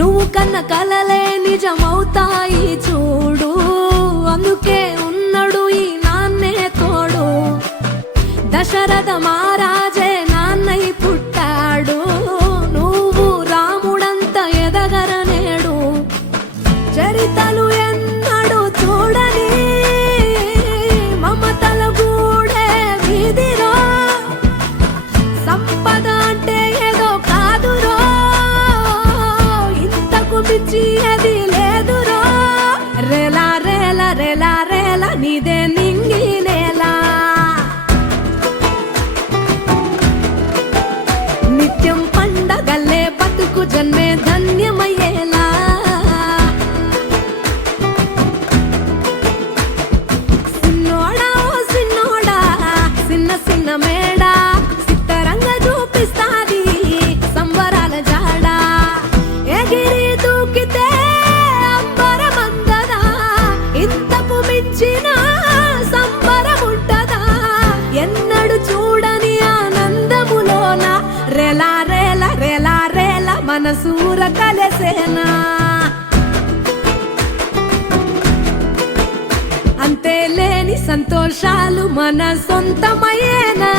నువ్వు కన్న కలలే నిజమవుతాయి చూడు, అందుకే ఉన్నాడు ఈ నాన్నే తోడు. దశరథ మహారాజే నాన్నై పుట్టాడు, నువ్వు రాముడంత ఎదగరనేడు. చరితలు ఎన్నడు చూడని మమతల గూడే వీధిరో, సంపద అంటే ఏదో కాదురో, ఇంతకు మించి అది లేదురో. రేలా రేల రేలా రేల నీదే నింగి నేలా, నిత్యం పండగల్లే బతుకు జన్మే ధన్యమయ్యేలా. సిన్నోడా ఓ సిన్నోడా సిన్న సిన్న మేడా, సిత్తరంగా చూపిస్తాది సంబరాల జాడా. ఎగిరి దూకితే అంబరమందదా, ఇంతకు మించిన సంబరముంటదా. ఎన్నడు చూడని ఆనందములోన రేలా రేల రేలా రేల మనసూర కలసేనా. అంతే లేని సంతోషాలు మన సొంతమయ్యేనా.